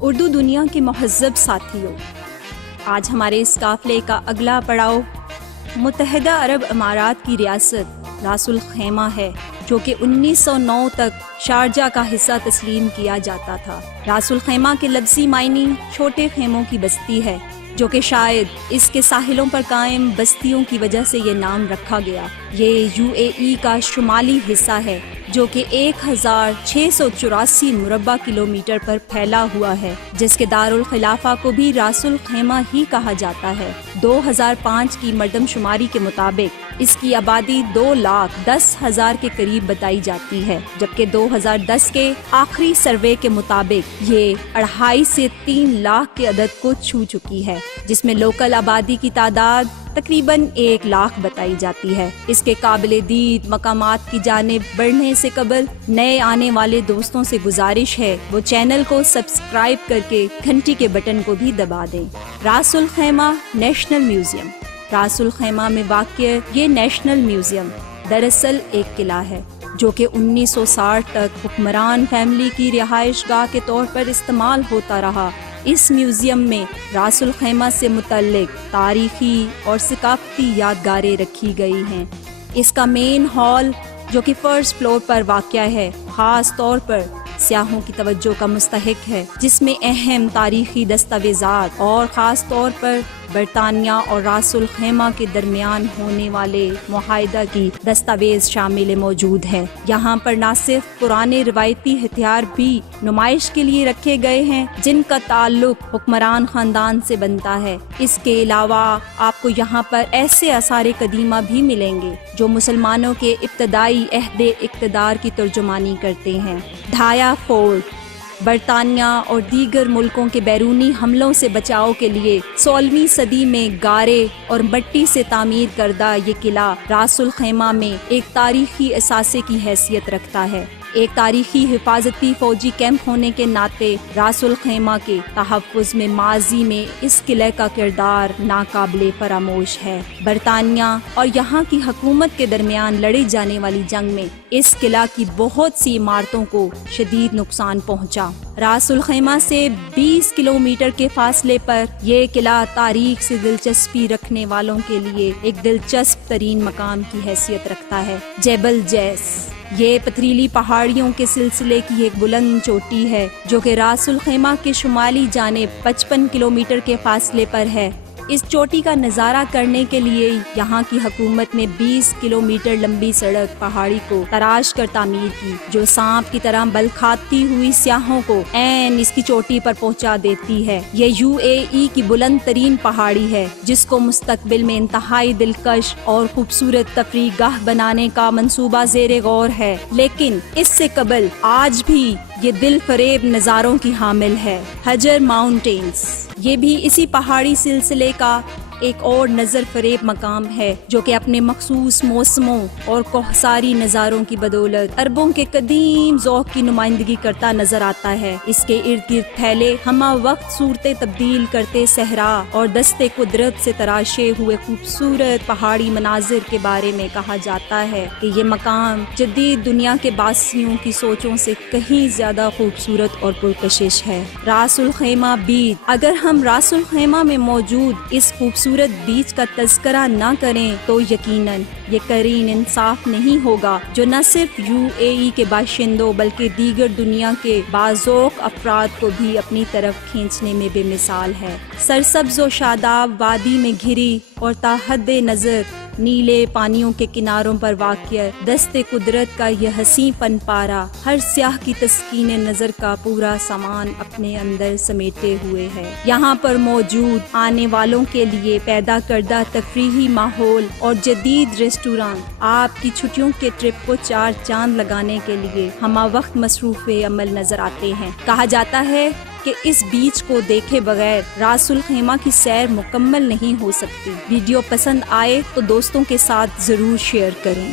اردو دنیا کے مہذب ساتھیوں، آج ہمارے اس قافلے کا اگلا پڑاؤ متحدہ عرب امارات کی ریاست راس الخیمہ ہے، جو کہ 1909 تک شارجہ کا حصہ تسلیم کیا جاتا تھا۔ راس الخیمہ کے لفظی معنی چھوٹے خیموں کی بستی ہے، جو کہ شاید اس کے ساحلوں پر قائم بستیوں کی وجہ سے یہ نام رکھا گیا۔ یہ UAE کا شمالی حصہ ہے، جو کہ 1684 مربع کلومیٹر پر پھیلا ہوا ہے، جس کے دارالخلافہ کو بھی راس الخیمہ ہی کہا جاتا ہے۔ 2005 کی مردم شماری کے مطابق اس کی آبادی 2,10,000 کے قریب بتائی جاتی ہے، جبکہ 2010 کے آخری سروے کے مطابق یہ 2.5 سے 3 لاکھ کے عدد کو چھو چکی ہے، جس میں لوکل آبادی کی تعداد تقریباً 1 لاکھ بتائی جاتی ہے۔ اس کے قابل دید مقامات کی جانب بڑھنے سے قبل نئے آنے والے دوستوں سے گزارش ہے وہ چینل کو سبسکرائب کر کے گھنٹی کے بٹن کو بھی دبا دیں۔ Ras Al Khaimah national museum. Ras Al Khaimah میں واقع یہ نیشنل میوزیم دراصل ایک قلعہ ہے، جو کہ 1960 تک حکمران فیملی کی رہائش گاہ کے طور پر استعمال ہوتا رہا۔ اس میوزیم میں راس الخیمہ سے متعلق تاریخی اور ثقافتی یادگاریں رکھی گئی ہیں۔ اس کا مین ہال، جو کہ فرسٹ فلور پر واقع ہے، خاص طور پر سیاحوں کی توجہ کا مستحق ہے، جس میں اہم تاریخی دستاویزات اور خاص طور پر برطانیہ اور راس الخیمہ کے درمیان ہونے والے معاہدہ کی دستاویز شامل موجود ہے۔ یہاں پر نہ صرف پرانے روایتی ہتھیار بھی نمائش کے لیے رکھے گئے ہیں، جن کا تعلق حکمران خاندان سے بنتا ہے۔ اس کے علاوہ آپ کو یہاں پر ایسے آثار قدیمہ بھی ملیں گے جو مسلمانوں کے ابتدائی عہد اقتدار کی ترجمانی کرتے ہیں۔ ڈھایا فورٹ برطانیہ اور دیگر ملکوں کے بیرونی حملوں سے بچاؤ کے لیے 16ویں صدی میں گارے اور مٹی سے تعمیر کردہ یہ قلعہ راس الخیمہ میں ایک تاریخی اثاثے کی حیثیت رکھتا ہے۔ ایک تاریخی حفاظتی فوجی کیمپ ہونے کے ناطے راس الخیمہ کے تحفظ میں ماضی میں اس قلعے کا کردار ناقابل فراموش ہے۔ برطانیہ اور یہاں کی حکومت کے درمیان لڑی جانے والی جنگ میں اس قلعہ کی بہت سی عمارتوں کو شدید نقصان پہنچا۔ راس الخیمہ سے 20 کلومیٹر کے فاصلے پر یہ قلعہ تاریخ سے دلچسپی رکھنے والوں کے لیے ایک دلچسپ ترین مقام کی حیثیت رکھتا ہے۔ جبل جیس یہ پتھریلی پہاڑیوں کے سلسلے کی ایک بلند چوٹی ہے، جو کہ راس الخیمہ کے شمالی جانب 55 کلومیٹر کے فاصلے پر ہے۔ اس چوٹی کا نظارہ کرنے کے لیے یہاں کی حکومت نے 20 کلومیٹر لمبی سڑک پہاڑی کو تراش کر تعمیر کی، جو سانپ کی طرح بل کھاتی ہوئی سیاحوں کو عین اس کی چوٹی پر پہنچا دیتی ہے۔ یہ UAE کی بلند ترین پہاڑی ہے، جس کو مستقبل میں انتہائی دلکش اور خوبصورت تفریح گاہ بنانے کا منصوبہ زیر غور ہے، لیکن اس سے قبل آج بھی یہ دل فریب نظاروں کی حامل ہے۔ حجر ماؤنٹینز یہ بھی اسی پہاڑی سلسلے کا ایک اور نظر فریب مقام ہے، جو کہ اپنے مخصوص موسموں اور کوہساری نظاروں کی بدولت عربوں کے قدیم ذوق کی نمائندگی کرتا نظر آتا ہے۔ اس کے ارد گرد پھیلے ہمہ وقت صورتیں تبدیل کرتے صحرا اور دستے قدرت سے تراشے ہوئے خوبصورت پہاڑی مناظر کے بارے میں کہا جاتا ہے کہ یہ مقام جدید دنیا کے باسیوں کی سوچوں سے کہیں زیادہ خوبصورت اور پرکشش ہے۔ راس الخیمہ بیچ۔ اگر ہم راس الخیمہ میں موجود اس خوبصورت بیچ کا تذکرہ نہ کریں تو یقیناً یہ کرین انصاف نہیں ہوگا، جو نہ صرف UAE کے باشندوں بلکہ دیگر دنیا کے باذوق افراد کو بھی اپنی طرف کھینچنے میں بے مثال ہے۔ سرسبز و شاداب وادی میں گھری اور تا حد نظر نیلے پانیوں کے کناروں پر واقع دست قدرت کا یہ حسین فن پارہ ہر سیاح کی تسکین نظر کا پورا سامان اپنے اندر سمیٹے ہوئے ہے۔ یہاں پر موجود آنے والوں کے لیے پیدا کردہ تفریحی ماحول اور جدید ریسٹوراں آپ کی چھٹیوں کے ٹرپ کو 4 چاند لگانے کے لیے ہمہ وقت مصروف عمل نظر آتے ہیں۔ کہا جاتا ہے کہ اس بیچ کو دیکھے بغیر راس الخیمہ کی سیر مکمل نہیں ہو سکتی۔ ویڈیو پسند آئے تو دوستوں کے ساتھ ضرور شیئر کریں۔